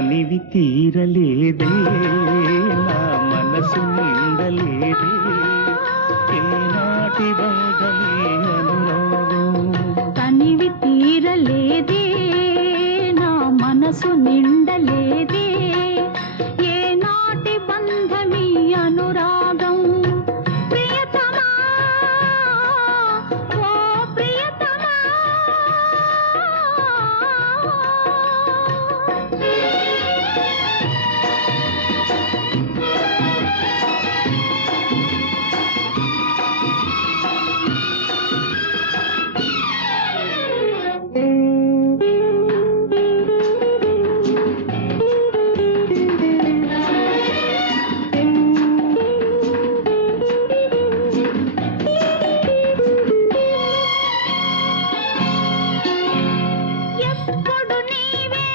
తనివి తీరలేదే నా మనసు నిండలేదే. ఏనాటి బంధమే అనురాగం తనివి తీరలేదే నా మనసు నిండలేదే. నాయకుడు నీవే